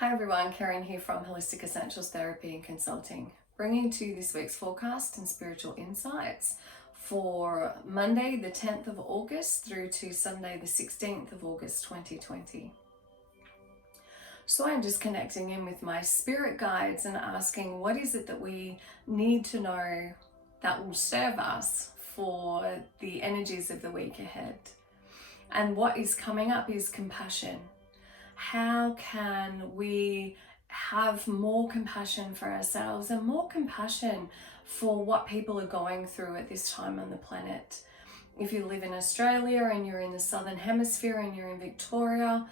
Hi everyone, Karen here from Holistic Essentials Therapy and Consulting, bringing to you this week's forecast and spiritual insights for Monday the 10th of August through to Sunday the 16th of August 2020. So I'm just connecting in with my spirit guides and asking what is it that we need to know that will serve us for the energies of the week ahead. And what is coming up is compassion. How can we have more compassion for ourselves and more compassion for what people are going through at this time on the planet? If you live in Australia and you're in the Southern Hemisphere and you're in Victoria,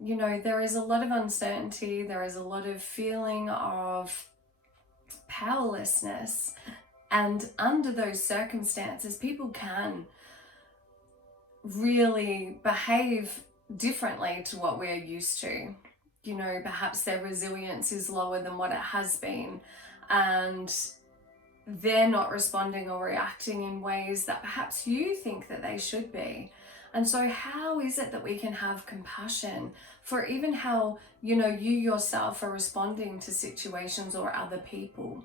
you know, there is a lot of uncertainty, there is a lot of feeling of powerlessness. And under those circumstances, people can really behave differently to what we're used to. You know, perhaps their resilience is lower than what it has been, and they're not responding or reacting in ways that perhaps you think that they should be. And so how is it that we can have compassion for even how, you know, you yourself are responding to situations or other people?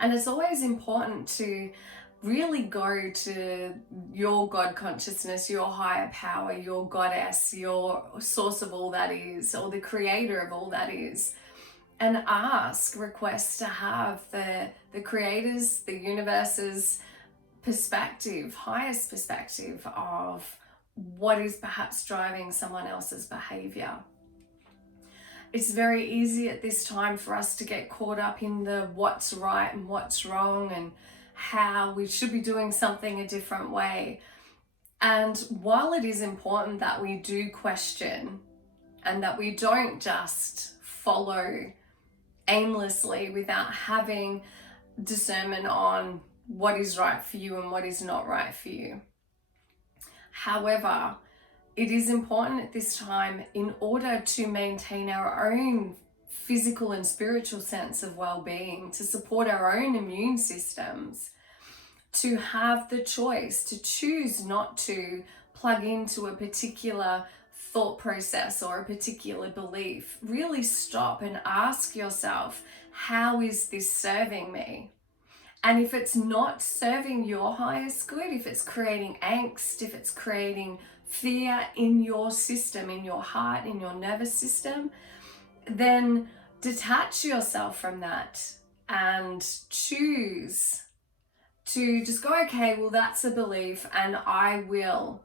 And it's always important to really go to your God consciousness, your higher power, your goddess, your source of all that is, or the creator of all that is, and request to have the creator's, the universe's perspective, highest perspective of what is perhaps driving someone else's behavior. It's very easy at this time for us to get caught up in the what's right and what's wrong and how we should be doing something a different way. And while it is important that we do question and that we don't just follow aimlessly without having discernment on what is right for you and what is not right for you. However, it is important at this time, in order to maintain our own physical and spiritual sense of well-being, to support our own immune systems, to have the choice to choose not to plug into a particular thought process or a particular belief. Really stop and ask yourself, how is this serving me? And if it's not serving your highest good, if it's creating angst, if it's creating fear in your system, in your heart, in your nervous system, then detach yourself from that and choose to just go, okay, well, that's a belief, and I will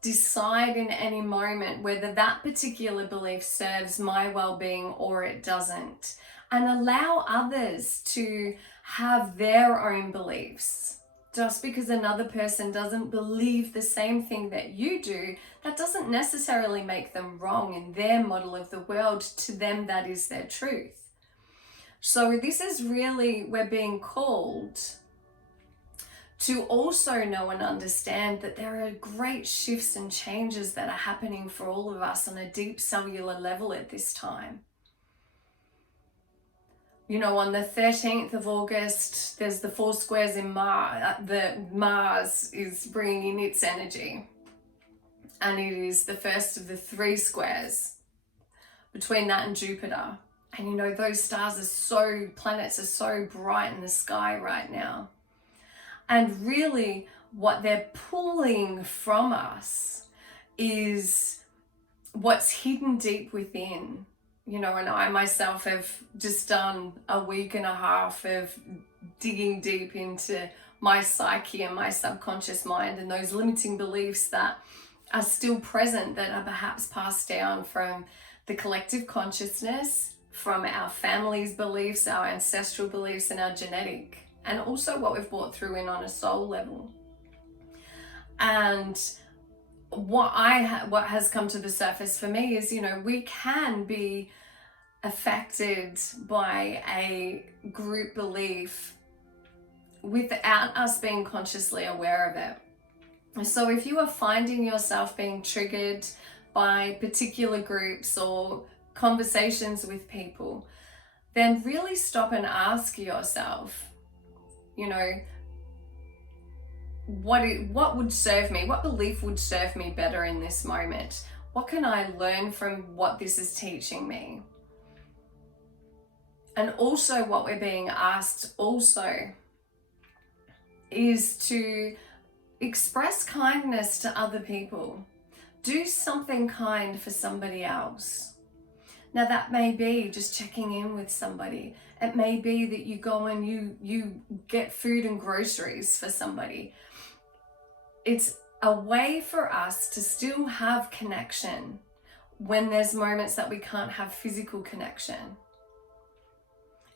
decide in any moment whether that particular belief serves my well-being or it doesn't, and allow others to have their own beliefs. Just because another person doesn't believe the same thing that you do, that doesn't necessarily make them wrong in their model of the world. To them, that is their truth. So this is really, we're being called to also know and understand that there are great shifts and changes that are happening for all of us on a deep cellular level at this time. You know, on the 13th of August, there's the 4 squares in Mars. Mars is bringing in its energy. And it is the first of the 3 squares between that and Jupiter. And you know, those planets are so bright in the sky right now. And really, what they're pulling from us is what's hidden deep within. You know, and I myself have just done a week and a half of digging deep into my psyche and my subconscious mind and those limiting beliefs that are still present, that are perhaps passed down from the collective consciousness, from our family's beliefs, our ancestral beliefs, and our genetic, and also what we've brought through in on a soul level. And what has come to the surface for me is, you know, we can be affected by a group belief without us being consciously aware of it. So if you are finding yourself being triggered by particular groups or conversations with people, then really stop and ask yourself, you know, what would serve me? What belief would serve me better in this moment? What can I learn from what this is teaching me? And also what we're being asked also is to express kindness to other people. Do something kind for somebody else. Now that may be just checking in with somebody. It may be that you go and you get food and groceries for somebody. It's a way for us to still have connection when there's moments that we can't have physical connection.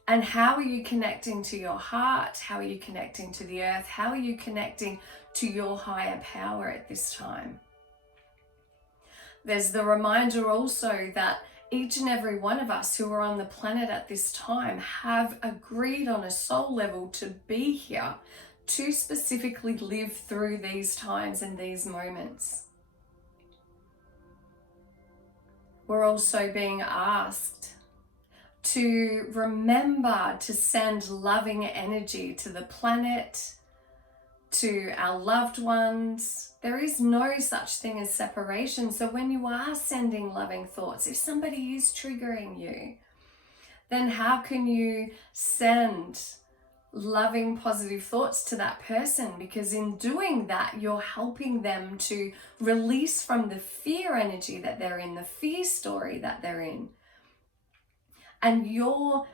And how are you connecting to your heart? How are you connecting to the earth? How are you connecting to your higher power at this time? There's the reminder also that each and every one of us who are on the planet at this time have agreed on a soul level to be here to specifically live through these times and these moments. We're also being asked to remember to send loving energy to the planet, to our loved ones. There is no such thing as separation. So when you are sending loving thoughts, if somebody is triggering you, then how can you send loving, positive thoughts to that person? Because in doing that, you're helping them to release from the fear energy that they're in, the fear story that they're in. And your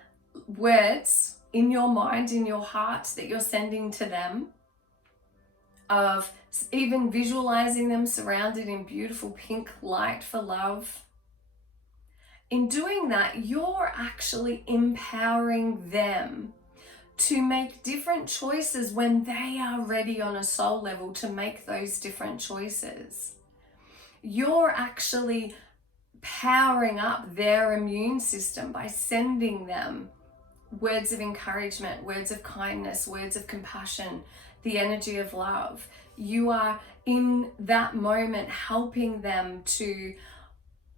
words in your mind, in your heart that you're sending to them, of even visualizing them surrounded in beautiful pink light for love. In doing that, you're actually empowering them to make different choices when they are ready on a soul level to make those different choices. You're actually powering up their immune system by sending them words of encouragement, words of kindness, words of compassion, the energy of love. You are in that moment helping them to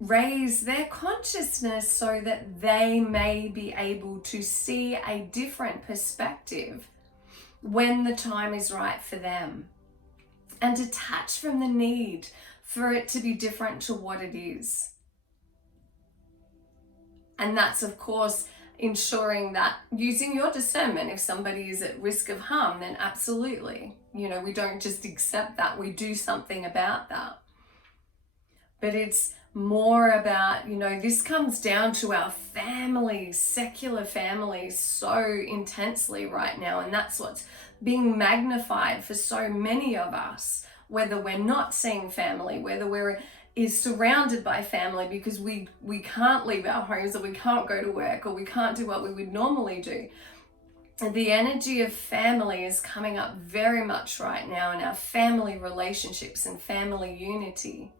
raise their consciousness so that they may be able to see a different perspective when the time is right for them, and detach from the need for it to be different to what it is. And that's, of course, ensuring that using your discernment, if somebody is at risk of harm, then absolutely, we don't just accept that, we do something about that. But it's more about, this comes down to our families, secular families, so intensely right now. And that's what's being magnified for so many of us, whether we're not seeing family, whether we're is surrounded by family because we can't leave our homes, or we can't go to work, or we can't do what we would normally do. And the energy of family is coming up very much right now in our family relationships and family unity.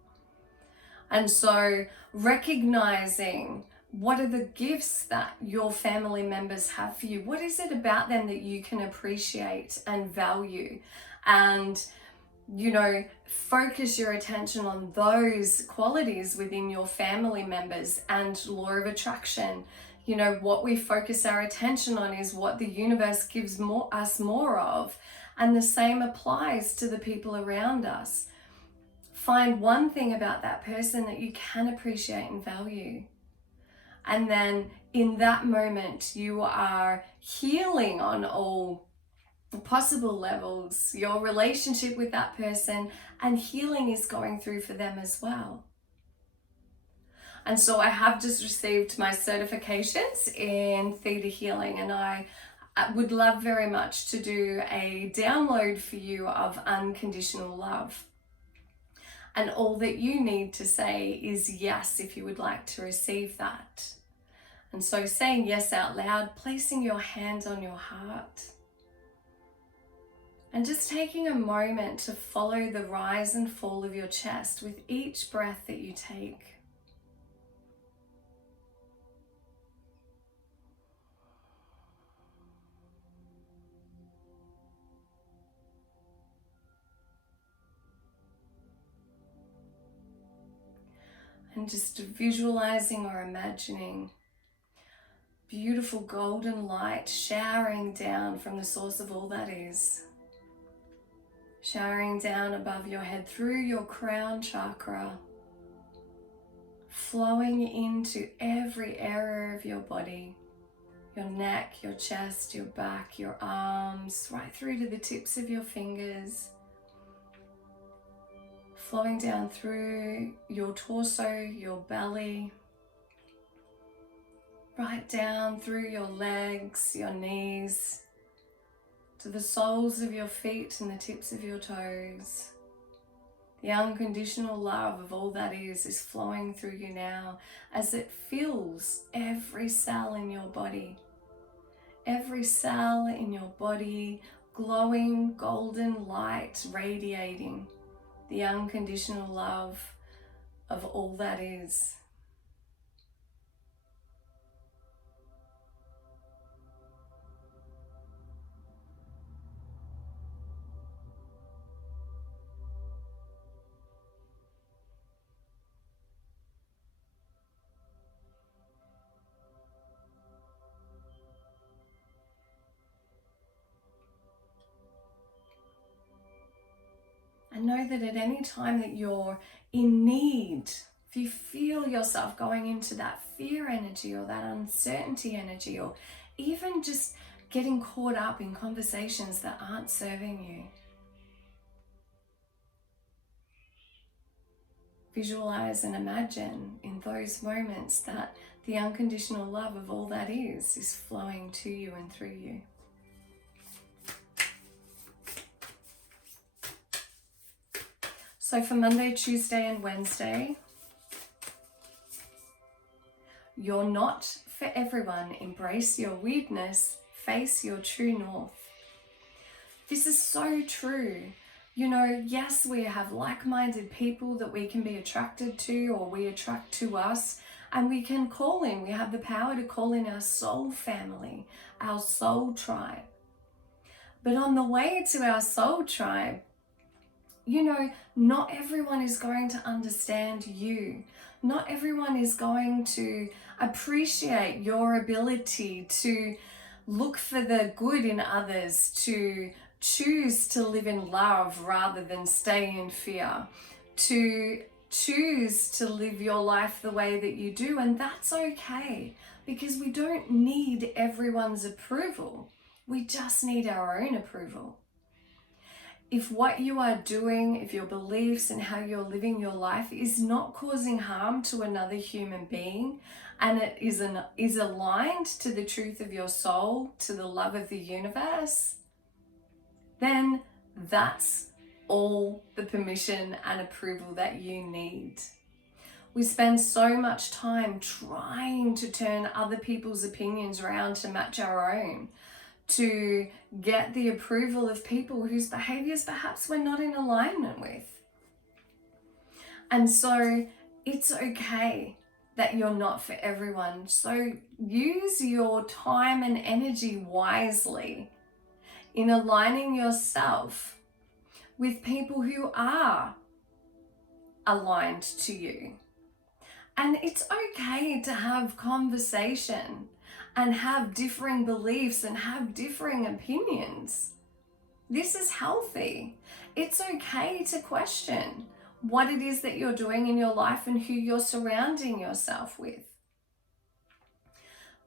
And so recognizing what are the gifts that your family members have for you? What is it about them that you can appreciate and value? And focus your attention on those qualities within your family members. And law of attraction, what we focus our attention on is what the universe gives us more of. And the same applies to the people around us. Find one thing about that person that you can appreciate and value. And then in that moment, you are healing on all possible levels, your relationship with that person, and healing is going through for them as well. And so I have just received my certifications in theta healing, and I would love very much to do a download for you of unconditional love. And all that you need to say is yes if you would like to receive that. And so saying yes out loud, placing your hands on your heart, and just taking a moment to follow the rise and fall of your chest with each breath that you take. And just visualizing or imagining beautiful golden light showering down from the source of all that is. Showering down above your head through your crown chakra, flowing into every area of your body, your neck, your chest, your back, your arms, right through to the tips of your fingers, flowing down through your torso, your belly, right down through your legs, your knees, to the soles of your feet and the tips of your toes. The unconditional love of all that is flowing through you now as it fills every cell in your body. Every cell in your body, glowing golden light radiating the unconditional love of all that is. And know that at any time that you're in need, if you feel yourself going into that fear energy or that uncertainty energy, or even just getting caught up in conversations that aren't serving you, visualize and imagine in those moments that the unconditional love of all that is flowing to you and through you. So for Monday, Tuesday, and Wednesday, you're not for everyone. Embrace your weirdness. Face your true north. This is so true. You know, yes, we have like-minded people that we can be attracted to, or we attract to us, and we can call in. We have the power to call in our soul family, our soul tribe. But on the way to our soul tribe, you know, not everyone is going to understand you. Not everyone is going to appreciate your ability to look for the good in others, to choose to live in love rather than stay in fear, to choose to live your life the way that you do. And that's okay, because we don't need everyone's approval. We just need our own approval. If what you are doing, if your beliefs and how you're living your life is not causing harm to another human being, and it is aligned to the truth of your soul, to the love of the universe, then that's all the permission and approval that you need. We spend so much time trying to turn other people's opinions around to match our own, to get the approval of people whose behaviors perhaps we're not in alignment with. And so it's okay that you're not for everyone. So use your time and energy wisely in aligning yourself with people who are aligned to you. And it's okay to have conversation and have differing beliefs and have differing opinions. This is healthy. It's okay to question what it is that you're doing in your life and who you're surrounding yourself with.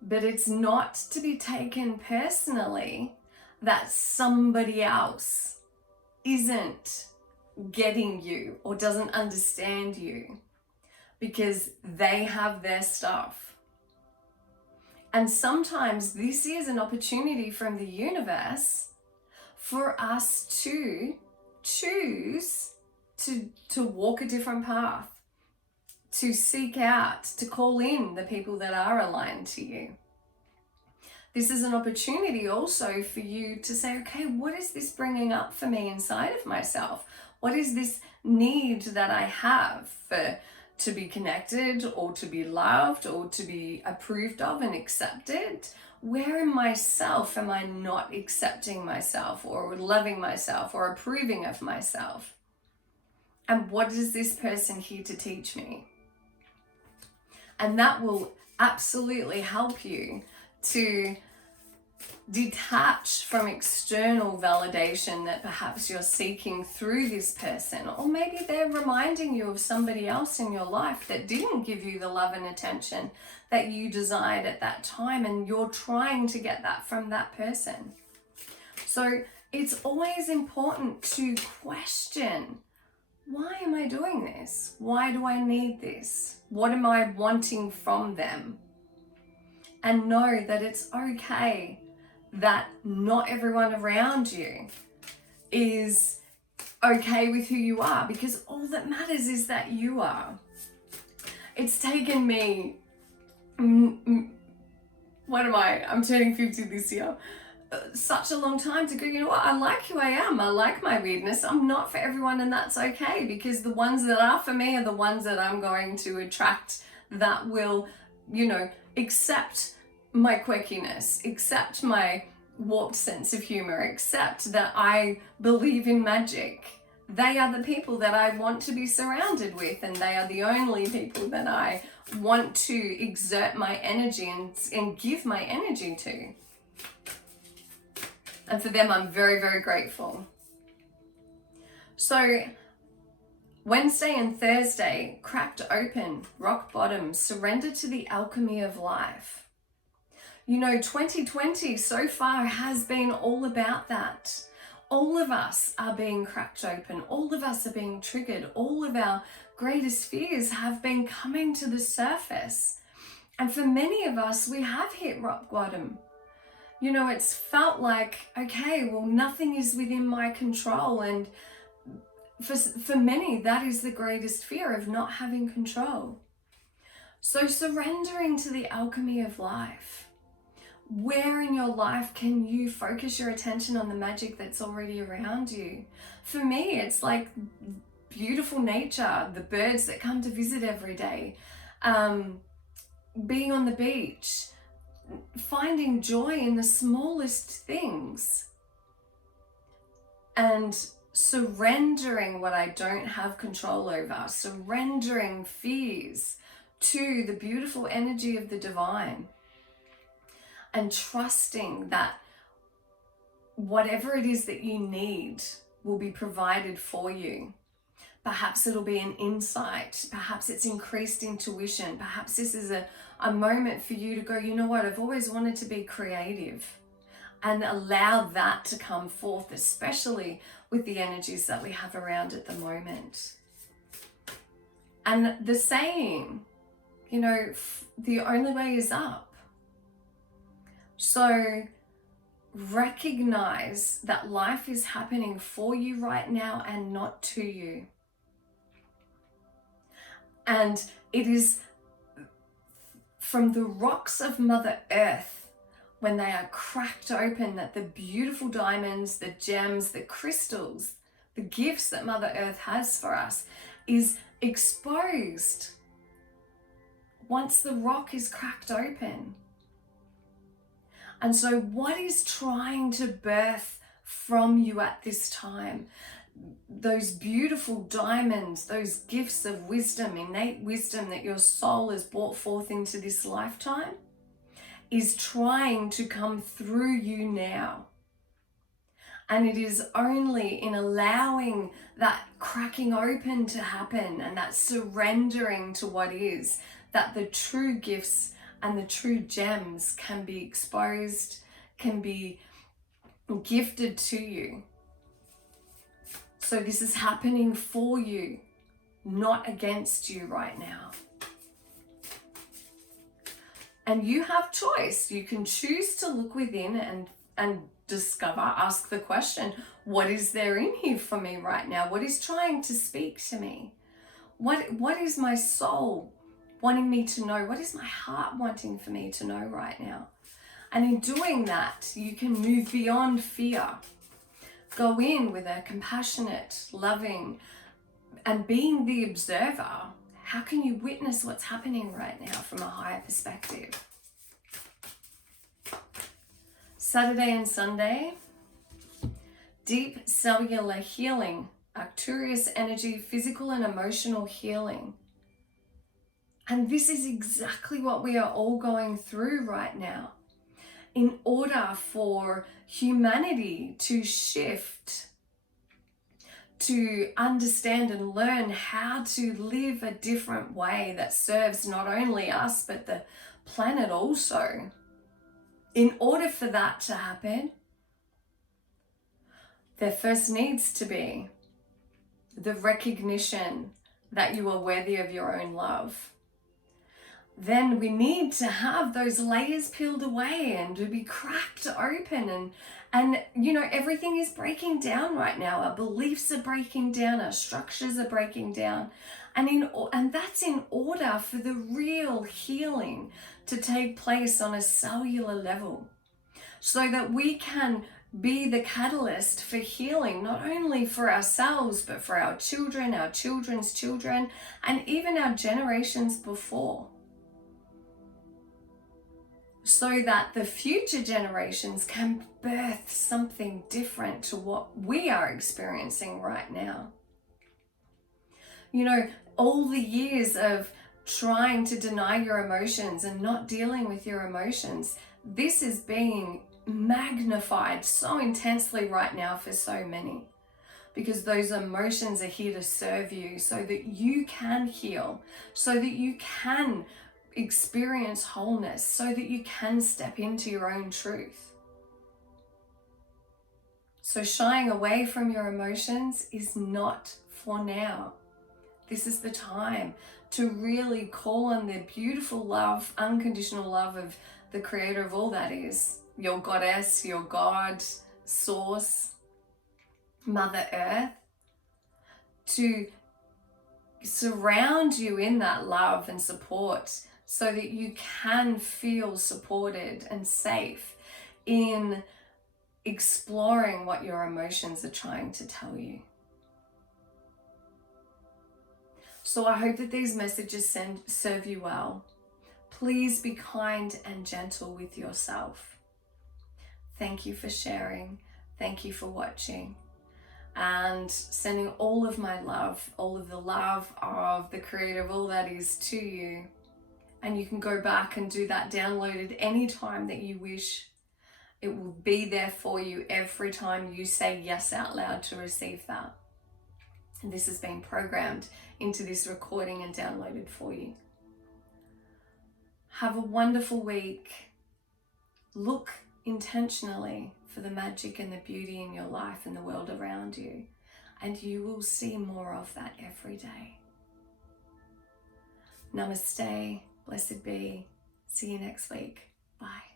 But it's not to be taken personally that somebody else isn't getting you or doesn't understand you, because they have their stuff. And sometimes this is an opportunity from the universe for us to choose to walk a different path, to seek out, to call in the people that are aligned to you. This is an opportunity also for you to say, okay, what is this bringing up for me inside of myself? What is this need that I have for to be connected, or to be loved, or to be approved of and accepted? Where in myself am I not accepting myself or loving myself or approving of myself? And what is this person here to teach me? And that will absolutely help you to detach from external validation that perhaps you're seeking through this person, or maybe they're reminding you of somebody else in your life that didn't give you the love and attention that you desired at that time, and you're trying to get that from that person. So it's always important to question, why am I doing this? Why do I need this? What am I wanting from them? And know that it's okay that not everyone around you is okay with who you are, because all that matters is that you are. It's taken me, what am I? I'm turning 50 this year. Such a long time to go, you know what, I like who I am. I like my weirdness. I'm not for everyone, and that's okay, because the ones that are for me are the ones that I'm going to attract, that will, accept my quirkiness, accept my warped sense of humor, accept that I believe in magic. They are the people that I want to be surrounded with, and they are the only people that I want to exert my energy and give my energy to. And for them, I'm very, very grateful. So Wednesday and Thursday, cracked open, rock bottom, surrender to the alchemy of life. 2020 so far has been all about that. All of us are being cracked open. All of us are being triggered. All of our greatest fears have been coming to the surface. And for many of us, we have hit rock bottom. It's felt like, okay, well, nothing is within my control. And for many, that is the greatest fear, of not having control. So surrendering to the alchemy of life. Where in your life can you focus your attention on the magic that's already around you? For me, it's like beautiful nature, the birds that come to visit every day, being on the beach, finding joy in the smallest things, and surrendering what I don't have control over, surrendering fears to the beautiful energy of the divine, and trusting that whatever it is that you need will be provided for you. Perhaps it'll be an insight, perhaps it's increased intuition, perhaps this is a moment for you to go, you know what, I've always wanted to be creative, and allow that to come forth, especially with the energies that we have around at the moment. And the saying, the only way is up. So recognize that life is happening for you right now and not to you. And it is from the rocks of Mother Earth, when they are cracked open, that the beautiful diamonds, the gems, the crystals, the gifts that Mother Earth has for us is exposed once the rock is cracked open. And so what is trying to birth from you at this time? Those beautiful diamonds, those gifts of wisdom, innate wisdom that your soul has brought forth into this lifetime, is trying to come through you now. And it is only in allowing that cracking open to happen and that surrendering to what is, that the true gifts and the true gems can be exposed, can be gifted to you. So this is happening for you, not against you right now. And you have choice. You can choose to look within and discover, ask the question, what is there in here for me right now? What is trying to speak to me? What is my soul wanting me to know? What is my heart wanting for me to know right now? And in doing that, you can move beyond fear. Go in with a compassionate, loving, and being the observer. How can you witness what's happening right now from a higher perspective? Saturday and Sunday, deep cellular healing, Arcturus energy, physical and emotional healing. And this is exactly what we are all going through right now. in order for humanity to shift, to understand and learn how to live a different way that serves not only us but the planet also. In order for that to happen, there first needs to be the recognition that you are worthy of your own love. Then we need to have those layers peeled away and to be cracked open, and you know, everything is breaking down right now. Our beliefs are breaking down, our structures are breaking down, and that's in order for the real healing to take place on a cellular level, so that we can be the catalyst for healing, not only for ourselves, but for our children, our children's children, and even our generations before. So that the future generations can birth something different to what we are experiencing right now. You know, all the years of trying to deny your emotions and not dealing with your emotions, this is being magnified so intensely right now for so many, because those emotions are here to serve you so that you can heal, so that you can experience wholeness, so that you can step into your own truth. So shying away from your emotions is not for now. This is the time to really call on the beautiful love, unconditional love of the creator of all that is, your goddess, your God, source, Mother Earth, to surround you in that love and support, so that you can feel supported and safe in exploring what your emotions are trying to tell you. So I hope that these messages serve you well. Please be kind and gentle with yourself. Thank you for sharing. Thank you for watching. And sending all of my love, all of the love of the creator of all that is to you. And you can go back and do that downloaded anytime that you wish. It will be there for you every time you say yes out loud to receive that. And this has been programmed into this recording and downloaded for you. Have a wonderful week. Look intentionally for the magic and the beauty in your life and the world around you, and you will see more of that every day. Namaste. Blessed be. See you next week. Bye.